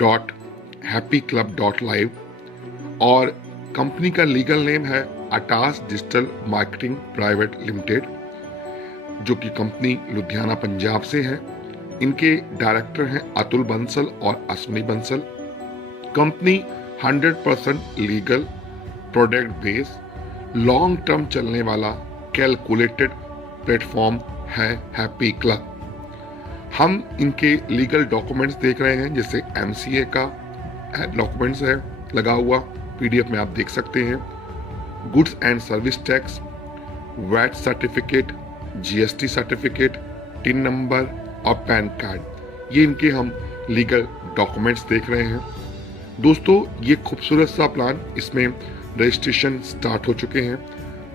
Dot happy club dot live और company का legal name है ATAS digital marketing private limited, जो कि कंपनी लुधियाना पंजाब से है। इनके डायरेक्टर हैं अतुल बंसल और Ashwini Bansal. Company 100% legal, product base, long term चलने वाला कैलकुलेटेड प्लेटफॉर्म है हैप्पी क्लब। हम इनके लीगल डॉक्यूमेंट्स देख रहे हैं, जैसे MCA का डॉक्यूमेंट्स है लगा हुआ, PDF में आप देख सकते हैं। Goods and service tax, VAT certificate, GST certificate, TIN number और पैन कार्ड, ये इनके हम लीगल डॉक्यूमेंट्स देख रहे हैं। दोस्तों, ये खूबसूरत सा प्लान, इसमें रजिस्ट्रेशन स्टार्ट हो चुके हैं।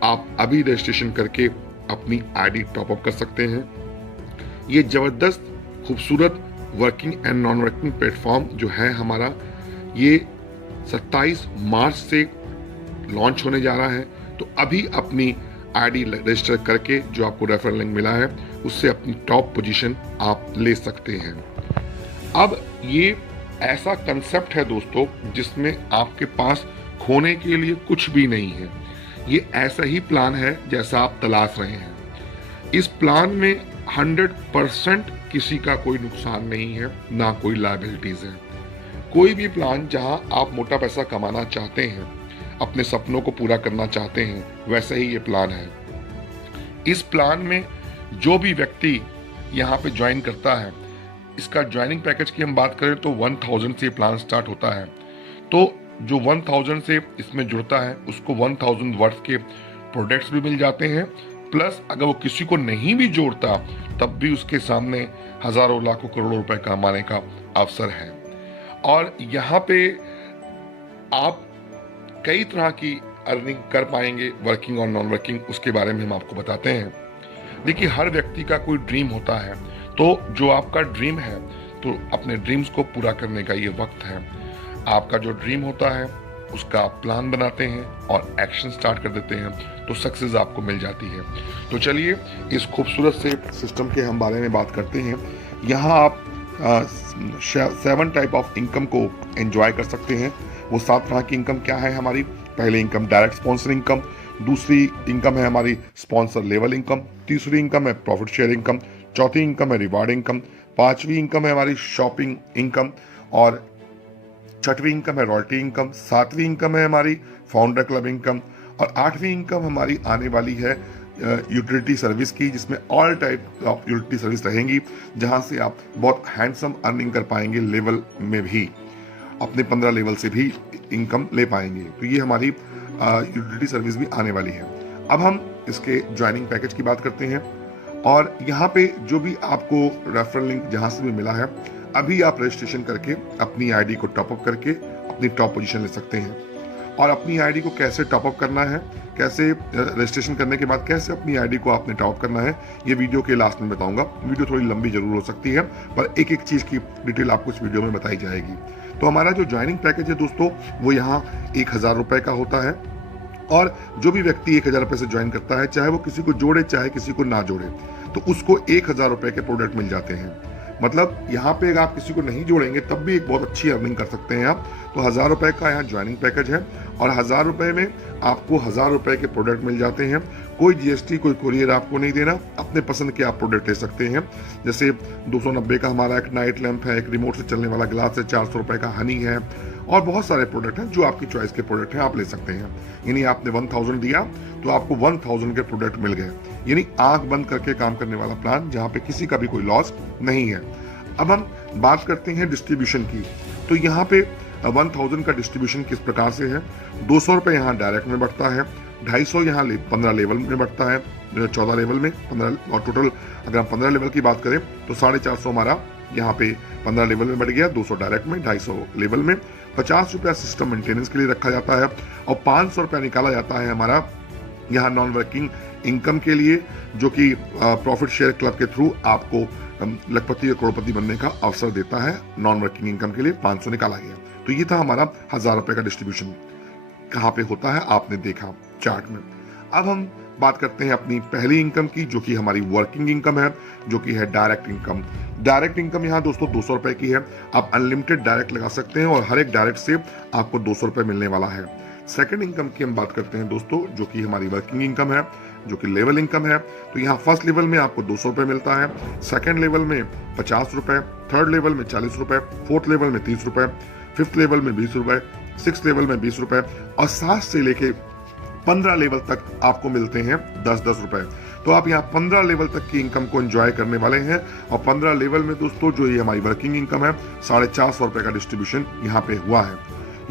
आप अभी रजिस्ट्रेशन करके अपनी ID टॉप अप कर सकते हैं। ये जबरदस्त खूबसूरत working and non working platform जो है हमारा, ये 27 मार्च से लॉन्च होने जा रहा है। तो अभी अपनी ID रजिस्टर करके जो आपको रेफरल लिंक मिला है उससे अपनी टॉप पोजीशन आप ले सकते हैं। अब ये ऐसा कंसेप्ट है दोस्तों जिसमें आपके पास खोने के लिए कुछ भी नहीं है। ये ऐसा ही प्लान है जैसा आप तलाश रहे हैं। इस प्लान में 100% किसी का कोई नुकसान नहीं है, ना कोई लायबिलिटीज है। कोई भी प्लान जहां आप मोटा पैसा कमाना चाहते हैं, अपने सपनों को पूरा करना चाहते हैं, वैसा ही ये प्लान है। इस प्लान में जो भी व्यक्ति यहाँ पे ज्वाइन करता है, इसका ज्वाइनिंग पैकेज की हम बात करें तो 1000 से प्लान स्टार्ट होता है। तो जो 1000 से इसमें जुड़ता है उसको 1000 वर्थ के प्रोडक्ट्स भी मिल जाते हैं। प्लस अगर वो किसी को नहीं भी जोड़ता तब भी उसके सामने हजारों लाखों करोड़ों रुपए कमाने का अवसर है। और यहाँ पे आप कई तरह की अर्निंग कर पाएंगे, वर्किंग और नॉन वर्किंग, उसके बारे में हम आपको बताते हैं। देखिए, हर व्यक्ति का कोई ड्रीम होता है, तो जो आपका ड्रीम है तो अपने ड्रीम्स को पूरा करने का ये वक्त है। आपका जो ड्रीम होता है उसका आप प्लान बनाते हैं और एक्शन स्टार्ट कर देते हैं, तो सक्सेस आपको मिल जाती है। तो चलिए इस खूबसूरत से सिस्टम के हम बारे में बात करते हैं। यहाँ आप 7 टाइप ऑफ इनकम को एंजॉय कर सकते हैं। वो 7 तरह की इनकम क्या है हमारी? पहले इनकम डायरेक्ट स्पॉन्सर इनकम, दूसरी इनकम है हमारी स्पॉन्सर लेवल इनकम, तीसरी इनकम है प्रॉफिट शेयर इनकम, चौथी इनकम है रिवार्ड इनकम, पांचवी इनकम है हमारी शॉपिंग इनकम, और छठवीं इनकम है रॉयल्टी इनकम, सातवीं इनकम है हमारी फाउंडर क्लब इनकम, और आठवीं इनकम हमारी आने वाली है यूटिलिटी सर्विस की, जिसमें all type of utility service रहेंगी, जहां से आप बहुत हैंडसम अर्निंग कर पाएंगे। लेवल में भी अपने 15 लेवल से भी इनकम ले पाएंगे। तो ये हमारी यूटिलिटी सर्विस भी आने वाली है। अब हम इसके ज्वाइनिंग पैकेज की बात करते हैं। और यहाँ पे जो भी आपको रेफरल लिंक जहाँ से भी मिला है, अभी आप रजिस्ट्रेशन करके अपनी ID को टॉप अप करके अपनी टॉप पोजीशन ले सकते हैं। और अपनी ID को कैसे टॉप अप करना है, कैसे रजिस्ट्रेशन करने के बाद कैसे अपनी ID को आपने टॉप करना है, ये वीडियो के लास्ट में बताऊंगा। वीडियो थोड़ी लंबी जरूर हो सकती है, पर एक एक चीज की डिटेल आपको इस वीडियो में बताई जाएगी। तो हमारा जो ज्वाइनिंग पैकेज है दोस्तों, वो यहाँ 1000 रुपए का होता है। और जो भी व्यक्ति 1000 रुपए से ज्वाइन करता है, चाहे वो किसी को जोड़े चाहे किसी को ना जोड़े, तो उसको 1000 रुपए के प्रोडक्ट मिल जाते हैं। मतलब यहाँ पे अगर आप किसी को नहीं जोड़ेंगे तब भी एक बहुत अच्छी अर्निंग कर सकते हैं आप। तो 1000 रुपए का यहाँ ज्वाइनिंग पैकेज है, और 1000 रुपए में आपको 1000 रुपए के प्रोडक्ट मिल जाते हैं। कोई GST, कोई कुरियर आपको नहीं देना, अपने पसंद के आप प्रोडक्ट ले सकते हैं। जैसे 290 का हमारा एक नाइट लैंप है, एक रिमोट से चलने वाला गिलास है, 400 रुपए का हनी है, और बहुत सारे प्रोडक्ट हैं जो आपकी चॉइस के प्रोडक्ट हैं, आप ले सकते हैं। यानी आपने 1000 दिया तो आपको 1000 के प्रोडक्ट मिल गए। यानी आंख बंद करके काम करने वाला प्लान, जहां पे किसी का भी कोई लॉस नहीं है। अब हम बात करते हैं डिस्ट्रीब्यूशन की। तो यहाँ पे 1000 का डिस्ट्रीब्यूशन किस प्रकार से है? 200 रुपए यहाँ डायरेक्ट में बढ़ता है, 250 यहाँ 15 लेवल में बढ़ता है, 14 लेवल में 15, और टोटल अगर हम 15 लेवल की बात करें तो 450 हमारा यहाँ पे 15 लेवल में बढ़ गया, 200 डायरेक्ट में, 250 लेवल में। 50 रुपया सिस्टम मेंटेनेंस के लिए रखा जाता है, और 500 रुपया निकाला जाता है हमारा यहाँ नॉन वर्किंग इनकम के लिए, जो कि प्रॉफिट शेयर क्लब के थ्रू आपको लखपति या करोड़पति बनने का अवसर देता है। नॉन वर्किंग इनकम के लिए 500 निकाला गया। तो ये था हमारा 1000 रुपए का डिस्ट्रीब्यूशन। कहाँ पे होता है आपने देखा चार्ट में। अब हम बात करते हैं अपनी पहली इनकम की, जो कि हमारी वर्किंग इनकम है, जो कि है डायरेक्ट इनकम। डायरेक्ट इनकम यहाँ दोस्तों 200 रुपए की है। आप अनलिमिटेड डायरेक्ट लगा सकते हैं और हर एक डायरेक्ट से आपको 200 रुपए मिलने वाला है। सेकंड इनकम की हम बात करते हैं दोस्तों, जो कि हमारी वर्किंग इनकम है, जो कि लेवल इनकम है। तो यहाँ फर्स्ट लेवल में आपको 200 रुपए मिलता है, सेकंड लेवल में 50 रुपए, थर्ड लेवल में 40 रुपए, फोर्थ लेवल में 30 रुपए, फिफ्थ लेवल में 20 रुपए, सिक्स लेवल में 20 रुपए और 7 से लेके 15 लेवल तक आपको मिलते हैं 10-10 रुपए। तो आप यहाँ 15 लेवल तक की इनकम को एंजॉय करने वाले हैं। और 15 लेवल में दोस्तों जो ये हमारी वर्किंग इनकम है, 450 रुपए का डिस्ट्रीब्यूशन यहाँ पे हुआ है।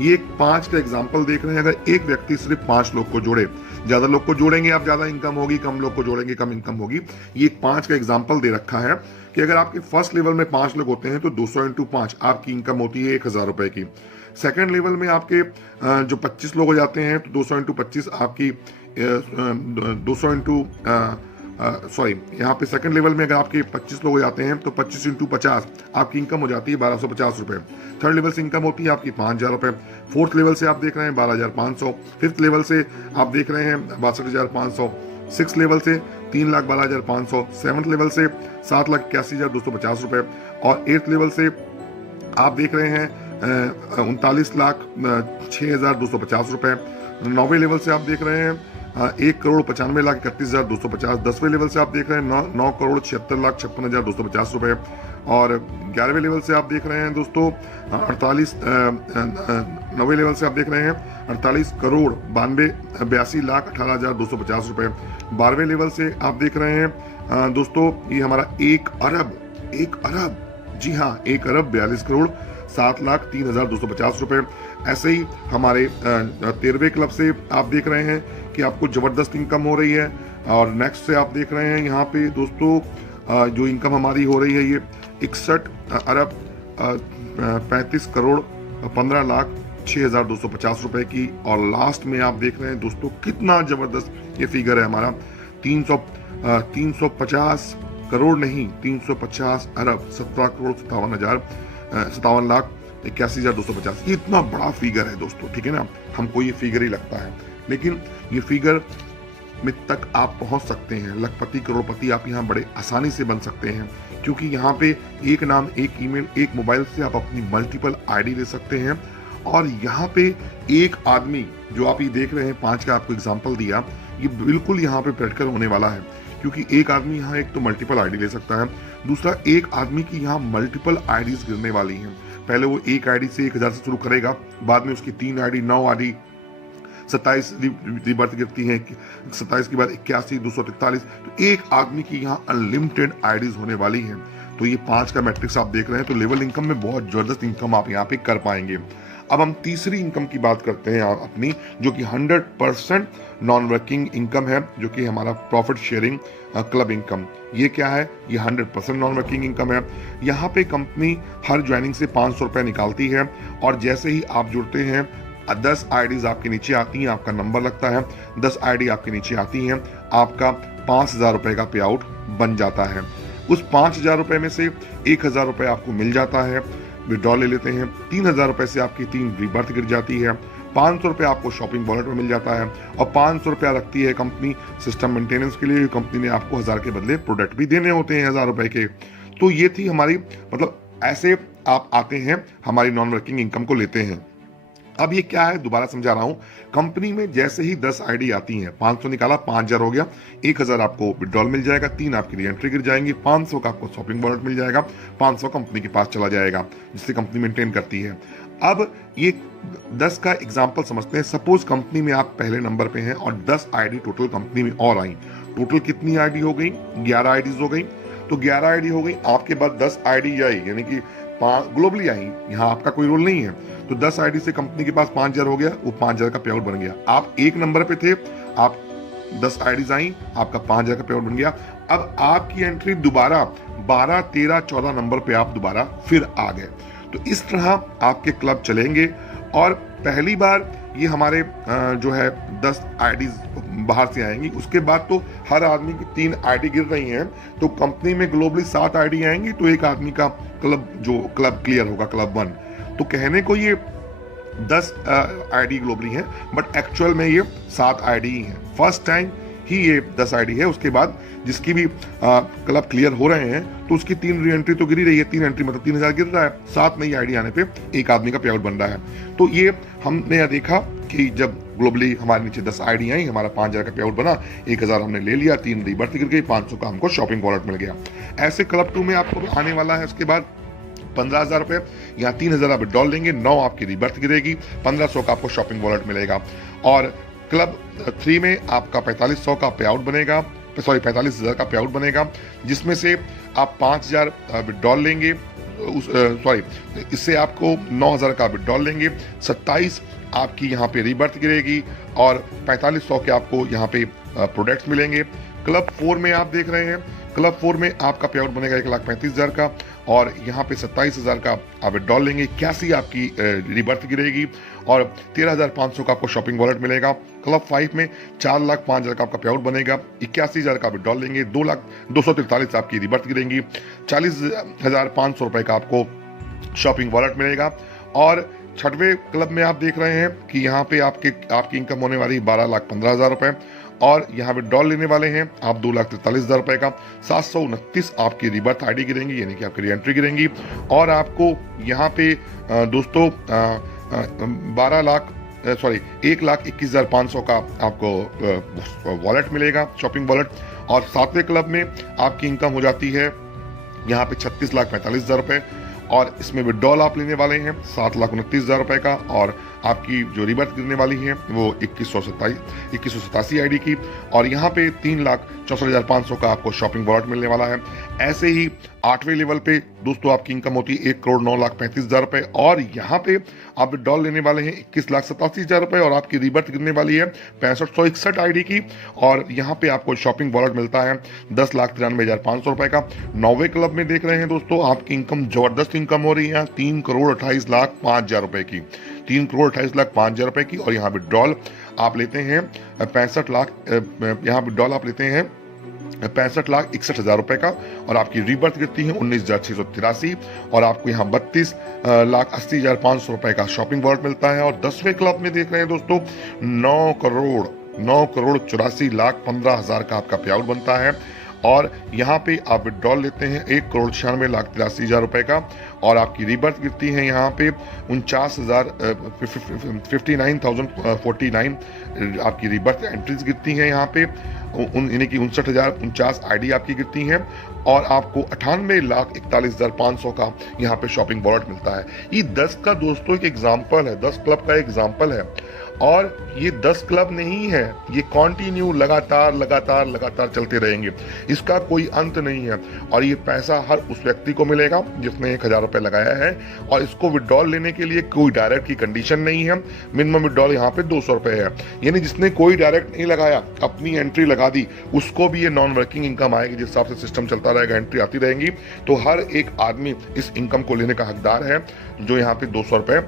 ये एक 5 का एग्जाम्पल देख रहे हैं। अगर एक व्यक्ति सिर्फ 5 लोग को जोड़े, ज्यादा लोग को जोड़ेंगे आप ज्यादा इनकम होगी, कम लोग को जोड़ेंगे कम इनकम होगी। ये 5 का एग्जाम्पल दे रखा है कि अगर आपके फर्स्ट लेवल में 5 लोग होते हैं तो 200 इंटू 5 आपकी इनकम होती है 1000 रुपए की। सेकेंड लेवल में आपके जो 25 लोग हो जाते हैं तो 200 इंटू 25 आपकी 200 इंटू सॉरी यहाँ पे सेकंड लेवल में अगर आपके 25 लोग हो जाते हैं तो 25 इंटू 50 आपकी इनकम हो जाती है 1250 रुपए। थर्ड लेवल से इनकम होती है आपकी 5000 रुपए। फोर्थ लेवल से आप देख रहे हैं 12500। फिफ्थ लेवल से आप देख रहे हैं 62,500। सिक्स लेवल से 3,12,500। सेवंथ लेवल से 7,81,250 रुपए और एट्थ लेवल से आप देख रहे हैं 39,06,250 रुपए। नौवे लेवल से आप देख रहे हैं 1,95,31,250। 10वें लेवल से आप देख रहे हैं 9,76,56,250 रुपए और 11वें लेवल से आप देख रहे हैं दोस्तों 9वें लेवल से आप देख रहे हैं 48,92,82,18,250 रुपए। 12वें लेवल से आप देख रहे हैं दोस्तों ये हमारा 1 अरब जी हाँ 1,42,07,03,250 रुपए। ऐसे ही हमारे 13वें क्लब से आप देख रहे हैं कि आपको जबरदस्त इनकम हो रही है। और नेक्स्ट से आप देख रहे हैं यहाँ पे दोस्तों जो इनकम हमारी हो रही है ये 61,35,15,06,250 रुपए की। और लास्ट में आप देख रहे हैं दोस्तों कितना जबरदस्त ये फिगर है हमारा 350 करोड़ नहीं 350 अरब 17,57,81,250। ये इतना बड़ा फिगर है दोस्तों, ठीक है ना। हमको ये फिगर ही लगता है, लेकिन ये फिगर में तक आप पहुंच सकते हैं। लखपति करोड़पति आप यहाँ बड़े आसानी से बन सकते हैं, क्योंकि यहाँ पे एक नाम, एक ईमेल, एक मोबाइल से आप अपनी मल्टीपल आईडी ले सकते हैं। और यहाँ पे एक आदमी जो आप ये देख रहे हैं 5 का आपको एग्जाम्पल दिया, ये बिल्कुल यहाँ पे प्रैक्टिकल होने वाला है, क्योंकि एक आदमी यहाँ एक तो मल्टीपल आईडी ले सकता है, दूसरा एक आदमी की यहाँ मल्टीपल आईडीज गिरने वाली हैं। पहले वो एक आईडी से 1000 से शुरू करेगा, बाद में उसकी 3 आईडी 9 आईडी 27 रिबर्थ गिरती है, 27 के बाद 81 243। तो एक आदमी की यहाँ अनलिमिटेड आईडीज होने वाली हैं। तो ये 5 का मैट्रिक्स आप देख रहे हैं, तो लेवल इनकम में बहुत जबरदस्त इनकम आप यहाँ पे कर पाएंगे। अब हम तीसरी इनकम की बात करते हैं अपनी, जो कि 100% नॉन वर्किंग इनकम है, जो कि हमारा प्रॉफिट शेयरिंग क्लब इनकम। ये क्या है? ये 100% नॉन वर्किंग इनकम है। यहाँ पे कंपनी हर ज्वाइनिंग से 500 रुपए निकालती है और जैसे ही आप जुड़ते हैं 10 आईडीज आपके नीचे आती हैं, आपका नंबर लगता है, 10 आईडी आपके नीचे आती हैं, आपका 5,000 रुपए का पे आउट बन जाता है। उस 5,000 रुपए में से 1,000 रुपए आपको मिल जाता है, विड्रॉ ले लेते हैं। 3,000 रुपए से आपकी 3 रीबर्थ गिर जाती है। 500 रुपए आपको शॉपिंग वॉलेट में मिल जाता है और 500 रुपया रखती है कंपनी सिस्टम मेंटेनेंस के लिए। कंपनी ने आपको 1000 के बदले प्रोडक्ट भी देने होते हैं 1000 रुपए के। तो ये थी हमारी, मतलब ऐसे आप आते हैं हमारी नॉन वर्किंग इनकम को लेते हैं। अब ये क्या है, दोबारा समझा रहा हूं। कंपनी में जैसे ही 10 आईडी आती हैं, 500 निकाला, 5,000 हो गया, 1,000 आपको विड्रॉल मिल जाएगा, 3 आपकी रीएंट्री गिर जाएंगी, 500 का आपको शॉपिंग वॉलेट मिल जाएगा, 500 कंपनी के पास चला जाएगा, जिससे कंपनी मेंटेन करती है। अब ये 10 का एग्जाम्पल समझते हैं। सपोज कंपनी में आप पहले नंबर पे हैं और 10 आईडी टोटल कंपनी में और आई। टोटल कितनी आईडी हो गई? 11 आईडीज हो गई। तो 11 आईडी हो गई, आपके पास 10 आईडी आई, यानी कि ग्लोबली आई, यहाँ आपका कोई रोल नहीं है। तो 10 आईडी से कंपनी के पास 5,000 हो गया, वो 5,000 का पे आउट बन गया। आप एक नंबर पे थे, आप 10 आईडीज आई, आपका 5,000 का पे आउट बन गया। अब आपकी एंट्री दोबारा 12, 13, 14 नंबर पे आप दोबारा फिर आ गए। तो इस तरह आपके क्लब चलेंगे और पहली बार ये हमारे जो है 10 आईडीज बाहर से आएंगी। उसके बाद तो हर आदमी की 3 आईडी गिर रही हैं, तो कंपनी में ग्लोबली 7 आईडी आएंगी, तो एक आदमी का क्लब क्लियर होगा, क्लब 1। तो कहने को ये 10 आईडी ग्लोबली हैं, बट एक्चुअल में ये 7 आईडी ही हैं। फर्स्ट टाइम ही ये 10 आईडी है। उसके बाद जिसकी भी क्लब क्लियर हो रहे हैं तो उसकी 3 री एंट्री तो गिरी रही है, 3 एंट्री मतलब 3000 गिर रहा है, 7 नई आईडी आने पे एक आदमी का पे आउट बन रहा है। तो ये हमने यह देखा कि जब ग्लोबली हमारे नीचे 10 आईडी आई, हमारा 5000 का पे आउट बना, 1000 हमने ले लिया, 3 रीबर्थ गिर गई, 500 का हमको शॉपिंग वॉलेट मिल गया। ऐसे क्लब 2 में आपको आने वाला है उसके बाद 15,000 रुपए, यहाँ 3,000 आप विड्रॉल लेंगे, 9 आपकी रीबर्थ गिरेगी, 1500 का आपको शॉपिंग वॉलेट मिलेगा। और क्लब 3 में आपका 4500 का पे आउट बनेगा, सॉरी 45,000 का पे आउट बनेगा, जिसमें से आप 5,000 विड्रॉल लेंगे, इससे आपको 9,000 का विड्रॉल लेंगे, 27 आपकी यहाँ पे रीबर्थ गिरेगी और 4500 के आपको यहाँ पे प्रोडक्ट्स मिलेंगे। क्लब 4 में आप देख रहे हैं, क्लब 4 में आपका पे आउट बनेगा 1,35,000 का और यहाँ पे 27,000 का आप विड्रॉल लेंगे, 81 आपकी रीबर्थ गिरेगी और 13,500 का आपको शॉपिंग वॉलेट मिलेगा। क्लब 5 में 4,05,000 का आपका पे आउट बनेगा, 81,000 का विड्रॉल लेंगे, 2,243 आपकी रीबर्थ गिरेंगी, 40,500 रुपए का आपको शॉपिंग वॉलेट मिलेगा। और 6वें क्लब में आप देख रहे हैं कि यहाँ पे आपकी इनकम होने वाली 12,15,000 रुपए और यहाँ विड्रॉल लेने वाले हैं आप 2,43,000 रुपए का, 729 आपकी रीबर्थ आईडी गिरेंगी यानी कि आपकी री एंट्री गिरेंगी और आपको यहाँ पे दोस्तों 1,21,500 का आपको वॉलेट मिलेगा, शॉपिंग वॉलेट। और 7वें क्लब में आपकी इनकम हो जाती है यहाँ पे 36,45,000 रुपए और इसमें विड्रॉल आप लेने वाले हैं 7,29,000 रुपए का और आपकी जो रीबर्थ गिरने वाली है वो 2187 आईडी की और यहाँ पे 3,64,500 का आपको शॉपिंग वॉलेट मिलने वाला है। ऐसे ही 8वें लेवल पे दोस्तों आपकी इनकम होती है 1,09,35,000 रुपए और यहाँ पे आप विड्रॉल लेने वाले हैं 21,87,000 रुपए और आपकी रीबर्थ गिरने वाली है 6561 आईडी की और यहाँ पे आपको शॉपिंग वॉलेट मिलता है 10,93,500 रुपए का। 9वें क्लब में देख रहे हैं दोस्तों आपकी इनकम जबरदस्त इनकम हो रही है 3,28,05,000 रुपए की, 3,28,05,000 रुपए की और यहाँ विड्रॉल आप लेते हैं 65 लाख, यहाँ विड्रॉल आप लेते हैं 65,61,000 रुपए का और आपकी रीबर्थ गिरती है 19,683 और आपको यहाँ 32,80,500 रुपए का शॉपिंग वॉलेट मिलता है। और 10वें क्लब में देख रहे हैं दोस्तों 9,84,15,000 का आपका पे आउट बनता है और यहाँ पे आप विड्रॉल लेते हैं 1,96,83,000 रुपए का और आपकी रीबर्थ गिरती है यहाँ पे 59,049 आपकी रीबर्थ एंट्रीज गिरती हैं यहाँ पे यानी कि 59,049 आईडी आपकी गिरती हैं और आपको 98,41,500 का यहाँ पे शॉपिंग वॉलेट मिलता है। ये 10 का दोस्तों एक एग्जाम्पल है, 10 क्लब का एग्जाम्पल है और ये 10 क्लब नहीं है, ये कॉन्टिन्यू लगातार चलते रहेंगे, इसका कोई अंत नहीं है और ये पैसा हर उस व्यक्ति को मिलेगा जिसने 1,000 रुपए लगाया है और इसको विड्रॉल लेने के लिए कोई डायरेक्ट की कंडीशन नहीं है। मिनिमम विड्रॉल यहाँ पे 200 रुपए है, यानी जिसने कोई डायरेक्ट नहीं लगाया अपनी एंट्री लगा दी उसको भी ये नॉन वर्किंग इनकम आएगी, जिस हिसाब से सिस्टम चलता रहेगा एंट्री आती रहेंगी तो हर एक आदमी इस इनकम को लेने का हकदार है जो यहाँ पे 200 रुपए,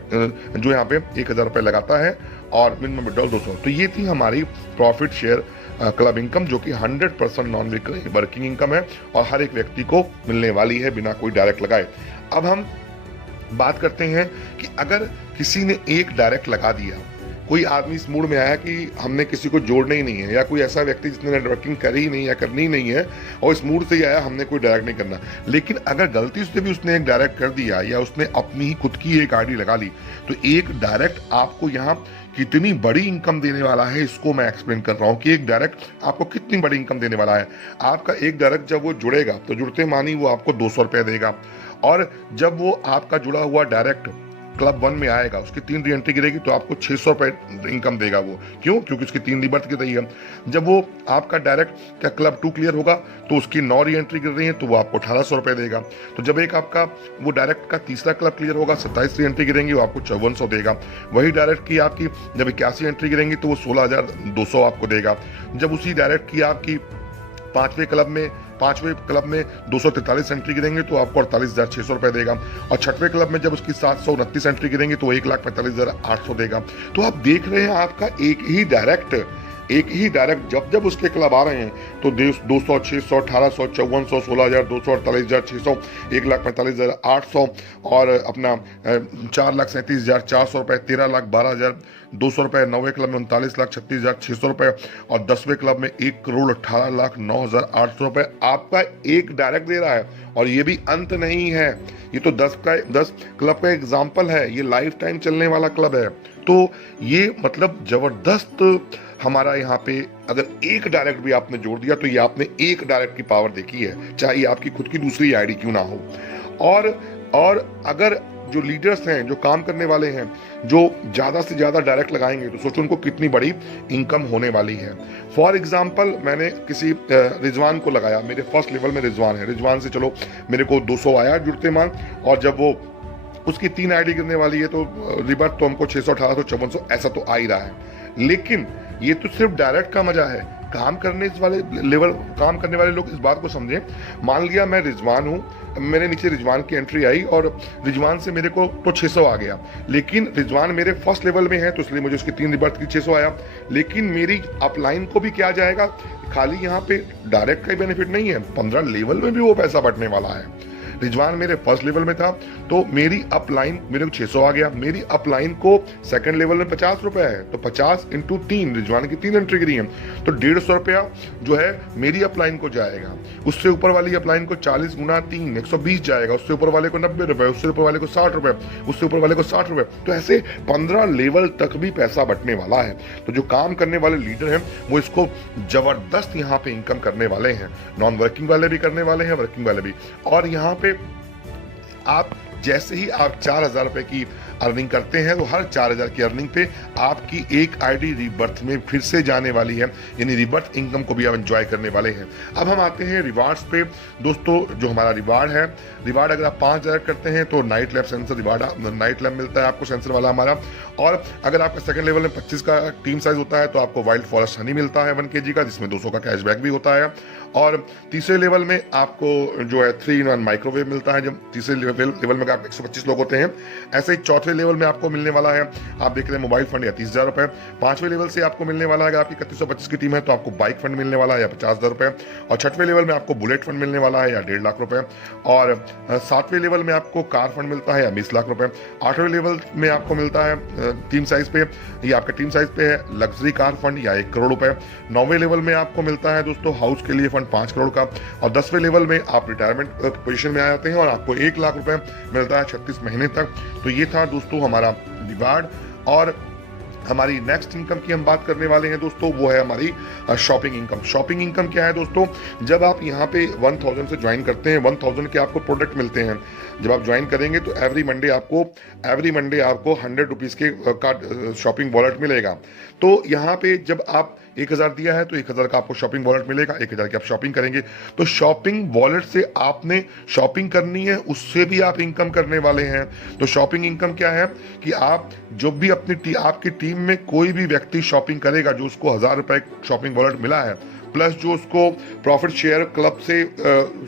जो यहाँ पे 1,000 रुपए लगाता है और मिनिमम विड्रॉल 200। तो ये थी हमारी प्रॉफिट शेयर क्लब इनकम जो कि 100% नॉन वर्किंग इनकम है और हर एक व्यक्ति को मिलने वाली है बिना कोई डायरेक्ट लगाए। अब हम बात करते हैं कि अगर किसी ने एक डायरेक्ट लगा दिया, कोई आदमी इस मूड में आया कि हमने किसी को जोड़ना ही नहीं है या कोई ऐसा व्यक्ति जिसने नेटवर्किंग करी ही नहीं या करनी ही नहीं है और इस मूड से ही आया हमने कोई डायरेक्ट नहीं करना, लेकिन अगर गलती से भी उसने एक डायरेक्ट कर दिया या उसने अपनी ही खुद की एक आईडी लगा ली तो एक डायरेक्ट आपको यहाँ कितनी बड़ी इनकम देने वाला है इसको मैं एक्सप्लेन कर रहा हूँ कि एक डायरेक्ट आपको कितनी बड़ी इनकम देने वाला है। आपका एक डायरेक्ट जब वो जुड़ेगा तो जुड़ते मानी वो आपको 200 रुपए देगा और जब वो आपका जुड़ा हुआ डायरेक्ट क्लब 1 में आएगा उसकी 3 री एंट्री गिरेगी तो आपको 600 रुपए इनकम देगा वो, क्यों? क्योंकि उसकी 3 रीबर्थ गिर रही है। जब वो आपका डायरेक्ट का क्लब 2 क्लियर होगा तो उसकी 9 री एंट्री गिर रही है तो वो आपको 1,800 रुपए देगा। तो जब एक आपका वो डायरेक्ट का तीसरा क्लब क्लियर होगा 27 री एंट्री गिरेंगी वो आपको 5,400 देगा। वही डायरेक्ट की आपकी जब 81 एंट्री गिरेंगी तो वो 16,200 आपको देगा। जब उसी डायरेक्ट की आपकी पांचवें क्लब में 243 एंट्री गिरेंगे तो आपको 48,600 रुपए देगा और 6वें क्लब में जब उसकी 729 एंट्री गिरेंगे तो 1,45,800 देगा। तो आप देख रहे हैं आपका एक ही डायरेक्ट एक ही डायरेक्ट जब जब उसके क्लब आ रहे हैं तो 200, 600, 1800, 5400, 16,000, 200, 48,600, 1,45,800 और अपना 4,37,400 रुपए, 13,12,200 रुपए, 9वें क्लब में 39,36,600 रुपए और 10वें क्लब में 1,18,09,800 रुपए आपका एक डायरेक्ट दे रहा है। और ये भी अंत नहीं है, ये तो 10 क्लब का एग्जाम्पल है, ये लाइफ टाइम चलने वाला क्लब है। तो ये मतलब जबरदस्त हमारा यहाँ पे अगर एक डायरेक्ट भी आपने जोड़ दिया तो ये आपने एक डायरेक्ट की पावर देखी है, चाहे आपकी खुद की दूसरी आईडी क्यों ना हो। और अगर जो लीडर्स हैं, जो काम करने वाले हैं, जो ज्यादा से ज्यादा डायरेक्ट लगाएंगे तो सोचो उनको कितनी बड़ी इनकम होने वाली है। फॉर एग्जाम्पल मैंने किसी रिजवान को लगाया, मेरे फर्स्ट लेवल में रिजवान है, रिजवान से चलो मेरे को 200 आया जुड़ते मान, और जब वो उसकी 3 आईडी गिरने वाली है तो रिबर्ट तो हमको 600, 1800, 5400 ऐसा तो आ ही रहा है। लेकिन ये तो सिर्फ डायरेक्ट का मजा है, काम करने वाले लोग इस बात को समझें। मान लिया मैं रिजवान हूँ, मेरे नीचे रिजवान की एंट्री आई और रिजवान से मेरे को तो 600 आ गया, लेकिन रिजवान मेरे फर्स्ट लेवल में है तो इसलिए मुझे उसकी 3 रिबर्थ की 600 आया। लेकिन मेरी अपलाइन को भी क्या जाएगा, खाली यहाँ पे डायरेक्ट का ही बेनिफिट नहीं है, 15 लेवल में भी वो पैसा बटने वाला है। रिजवान मेरे फर्स्ट लेवल में था तो मेरी अपलाइन मेरे को 600 आ गया, मेरी अपलाइन को सेकंड लेवल में 50 रुपए है तो 50 इंटू 3, रिजवान की 3 एंट्री गिरी है तो 150 रुपया जो है मेरी अपलाइन को जाएगा। उससे ऊपर वाली अपलाइन को 40 गुना 3, 120 जाएगा। उससे ऊपर वाले को 90 रुपए, उससे ऊपर वाले को 60 रुपए, उससे ऊपर वाले को 60 रुपए। तो ऐसे 15 लेवल तक भी पैसा बटने वाला है। तो जो काम करने वाले लीडर हैं वो इसको जबरदस्त यहाँ पे इनकम करने वाले हैं, नॉन वर्किंग वाले भी करने वाले हैं, वर्किंग वाले भी। और यहाँ पे आप जैसे ही आप 4,000 रुपए की अर्निंग करते हैं तो हर 4,000 की अर्निंग पे आपकी एक आईडी रीबर्थ में फिर से जाने वाली है, यानी रीबर्थ इनकम को भी आप एंजॉय करने वाले हैं। अब हम आते हैं रिवार्ड्स पे। दोस्तों जो हमारा रिवार्ड है, रिवार्ड अगर आप 5,000 करते हैं तो night lab sensor reward, night lab मिलता है आपको सेंसर वाला हमारा। और अगर आपका सेकंड लेवल में 25 का टीम साइज होता है तो आपको वाइल्ड फॉरेस्ट हनी मिलता है 1 kg का, जिसमें 200 का कैशबैक भी होता है। और तीसरे लेवल में आपको जो है 3-in-1 माइक्रोवेव मिलता है, जब तीसरे लेवल में आप 125 लोग होते हैं। ऐसे ही चौथे लेवल में आपको मिलने वाला है, आप देख रहे हैं मोबाइल फंड या 30,000 रुपए। 5वें लेवल से आपको मिलने वाला है, अगर आपकी 3125 की टीम है तो आपको बाइक फंड मिलने वाला है या 50,000 रुपए। और 6वें लेवल में आपको बुलेट फंड मिलने वाला है या 1.5 लाख रुपए। और 7वें लेवल में आपको कार फंड मिलता है या 20 लाख रुपए। 8वें लेवल में आपको मिलता है टीम साइज पे, ये आपका टीम साइज पे है, लग्जरी कार फंड या 1 करोड़ रुपए। 9वें लेवल में आपको मिलता है दोस्तों हाउस के लिए फंड 5 करोड़ का। और 10वें लेवल में आप रिटायरमेंट पोजीशन में आ जाते हैं और आपको 1 लाख रुपए मिलता है 36 महीने तक। तो ये था दोस्तों हमारा रिवार्ड। और हमारी नेक्स्ट इनकम की हम बात करने वाले हैं दोस्तों, वो है हमारी शॉपिंग इनकम। शॉपिंग इनकम क्या है दोस्तों, जब आप यहाँ पे 1000 से ज्वाइन करते हैं, 1000 के आपको प्रोडक्ट मिलते हैं। जब आप ज्वाइन करेंगे तो एवरी मंडे आपको 100 रुपीज़ के शॉपिंग वॉलेट मिलेगा। तो यहाँ पे जब आप 1,000 दिया है तो 1,000 का आपको शॉपिंग वॉलेट मिलेगा, 1,000 की आप शॉपिंग करेंगे तो शॉपिंग वॉलेट से आपने शॉपिंग करनी है, उससे भी आप इनकम करने वाले हैं। तो शॉपिंग इनकम क्या है कि आप जो भी आपकी टीम में कोई भी व्यक्ति शॉपिंग करेगा, जो उसको 1,000 रुपए शॉपिंग वॉलेट मिला है, प्लस जो उसको प्रॉफिट शेयर क्लब से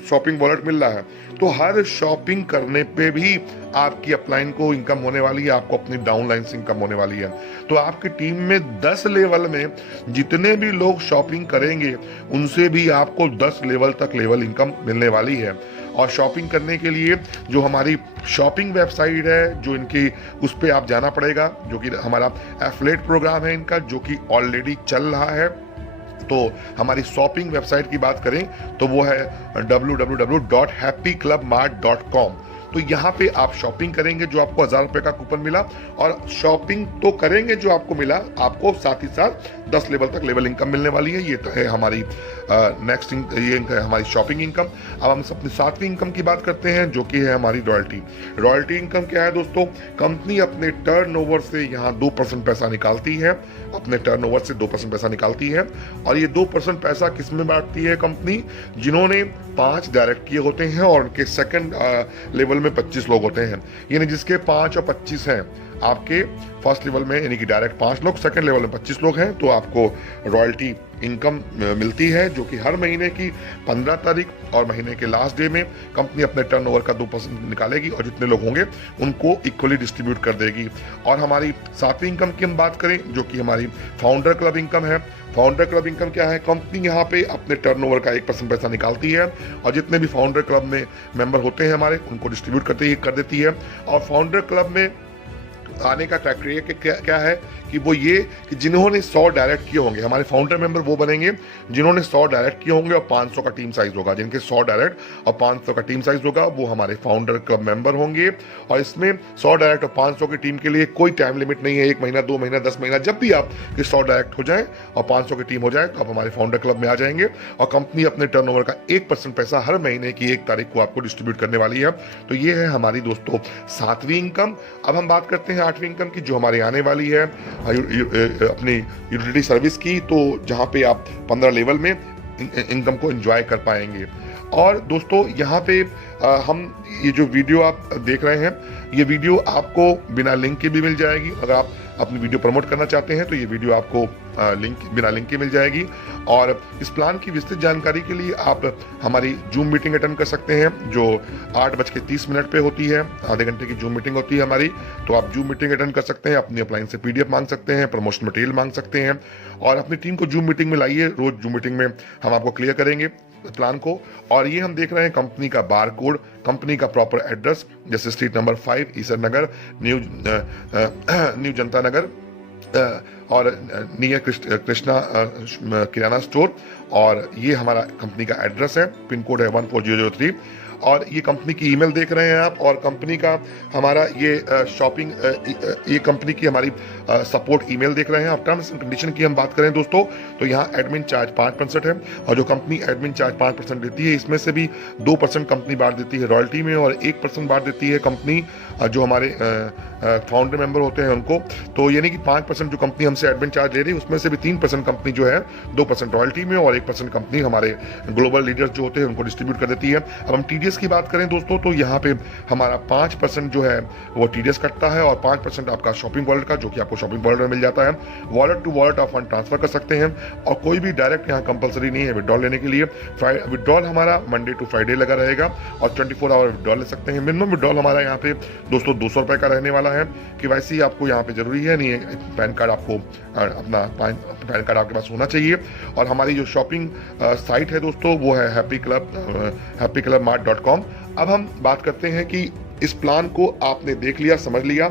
शॉपिंग वॉलेट मिल रहा है, तो हर शॉपिंग करने पे भी आपकी अपलाइन को इनकम होने वाली है, आपको अपनी डाउनलाइन से इनकम होने वाली है। तो आपकी टीम में 10 लेवल में जितने भी लोग शॉपिंग करेंगे उनसे भी आपको 10 लेवल तक लेवल इनकम मिलने वाली है। और शॉपिंग करने के लिए जो हमारी शॉपिंग वेबसाइट है, जो इनकी उस पर आप जाना पड़ेगा, जो कि हमारा एफिलिएट प्रोग्राम है इनका, जो कि ऑलरेडी चल रहा है। तो हमारी शॉपिंग वेबसाइट की बात करें तो वो है www.happyclubmart.com। तो यहाँ पे आप शॉपिंग करेंगे, जो आपको 1,000 रुपए का कूपन मिला, और शॉपिंग तो करेंगे जो आपको मिला, आपको साथ ही साथ 10 लेवल तक लेवल इनकम मिलने वाली है। ये तो है हमारी नेक्स्ट, ये है हमारी शॉपिंग इनकम। अब हम अपनी 7वीं इनकम की बात करते हैं, जो कि है हमारी रॉयल्टी। रॉयल्टी इनकम क्या है दोस्तों, कंपनी अपने टर्नओवर से यहाँ 2% पैसा निकालती है, अपने टर्नओवर से 2% पैसा निकालती है। और ये 2% पैसा किस में बांटती है कंपनी, जिन्होंने 5 डायरेक्ट किए होते हैं और उनके सेकंड लेवल में 25 लोग होते हैं, यानी जिसके 5 और 25 हैं। आपके फर्स्ट लेवल में यानी कि डायरेक्ट 5 लोग, सेकंड लेवल में 25 लोग हैं तो आपको रॉयल्टी इनकम मिलती है, जो कि हर महीने की 15 तारीख और महीने के लास्ट डे में कंपनी अपने टर्नओवर का 2% निकालेगी और जितने लोग होंगे उनको इक्वली डिस्ट्रीब्यूट कर देगी। और हमारी सातवीं इनकम की हम बात करें, जो कि हमारी फाउंडर क्लब इनकम है। फाउंडर क्लब इनकम क्या है? कंपनी यहाँ पे अपने टर्नओवर का 1% पैसा निकालती है और जितने भी फाउंडर क्लब में मेंबर होते हैं हमारे, उनको डिस्ट्रीब्यूट कर देती है। और फाउंडर क्लब में आने का क्राइटेरिया क्या है कि वो ये कि जिन्होंने 100 डायरेक्ट किए होंगे, हमारे फाउंडर मेंबर वो बनेंगे जिन्होंने 100 डायरेक्ट किए होंगे और 500 का टीम साइज होगा। जिनके 100 डायरेक्ट और 500 का टीम साइज होगा वो हमारे फाउंडर क्लब मेंबर होंगे। और इसमें 100 डायरेक्ट और 500 की टीम के लिए कोई टाइम लिमिट नहीं है, 1 महीना, 2 महीना, 10 महीना, जब भी आप 100 डायरेक्ट हो जाए और 500 की टीम हो जाए तो आप हमारे फाउंडर क्लब में आ जाएंगे और कंपनी अपने टर्नओवर का 1% पैसा हर महीने की 1 तारीख को आपको डिस्ट्रीब्यूट करने वाली है। तो ये है हमारी दोस्तों 7वीं इनकम। अब हम बात करते हैं 8वीं इनकम की, जो हमारी आने वाली है अपनी यूटिलिटी सर्विस की, तो जहां पे आप 15 लेवल में इनकम को एंजॉय कर पाएंगे। और दोस्तों यहाँ पे हम ये जो वीडियो आप देख रहे हैं, ये वीडियो आपको बिना लिंक के भी मिल जाएगी। अगर आप अपनी वीडियो प्रमोट करना चाहते हैं तो ये वीडियो आपको बिना लिंक के मिल जाएगी। और इस प्लान की विस्तृत जानकारी के लिए आप हमारी जूम मीटिंग अटेंड कर सकते हैं, जो 8:30 पे होती है। आधे घंटे की जूम मीटिंग होती है हमारी, तो आप जूम मीटिंग अटेंड कर सकते हैं, अपनी अपलाइन से PDF मांग सकते हैं, प्रमोशन मटेरियल मांग सकते हैं और अपनी टीम को जूम मीटिंग में लाइए। रोज जूम मीटिंग में हम आपको क्लियर करेंगे प्लान को। और ये हम देख रहे हैं कंपनी का बार कोड, कंपनी का प्रॉपर एड्रेस, जैसे स्ट्रीट नंबर 5 ईसर नगर, न्यू जनता नगर और नियर कृष्णा किराना स्टोर। और ये हमारा कंपनी का एड्रेस है, पिन कोड है 14003। और ये कंपनी की ईमेल देख रहे हैं आप, और कंपनी का हमारा ये शॉपिंग ये कंपनी की हमारी सपोर्ट ईमेल देख रहे हैं आप। टर्म्स एंड कंडीशन की हम बात करें दोस्तों, तो यहाँ एडमिन चार्ज 5% है और जो कंपनी एडमिन चार्ज 5% देती है, इसमें से भी 2% कंपनी बांट देती है रॉयल्टी में और 1% बांट देती है कंपनी जो हमारे फाउंडर मेंबर होते हैं उनको। तो यानी कि 5% जो कंपनी हमसे एडमिन चार्ज ले रही है, उसमें से भी 3% कंपनी जो है 2% रॉयल्टी में और 1% कंपनी हमारे ग्लोबल लीडर्स जो होते हैं उनको डिस्ट्रीब्यूट कर देती है। अब हम TDS की बात करें दोस्तों, तो यहाँ पे हमारा 5% जो है वो TDS कटता है और 5% आपका शॉपिंग वॉलेट का, जो कि आपको शॉपिंग वॉलेट में मिल जाता है। वॉलेट टू वॉलेट आप फंड ट्रांसफर कर सकते हैं और कोई भी डायरेक्ट यहाँ कंपलसरी नहीं है विड्रॉल लेने के लिए। विड्रॉल हमारा मंडे टू फ्राइडे लगा रहेगा और 24 आवर विड्रॉल ले सकते हैं। मिनिमम विड्रॉल हमारा यहाँ पे दोस्तों 200 रुपए का रहने वाला है। KYC आपको यहाँ पे जरूरी है नहीं है, पैन कार्ड आपको अपना पैन कार्ड आपके पास होना चाहिए। और हमारी जो शॉपिंग साइट है दोस्तों वो है happyclubmart.com। अब हम बात करते हैं कि इस प्लान को आपने देख लिया, समझ लिया,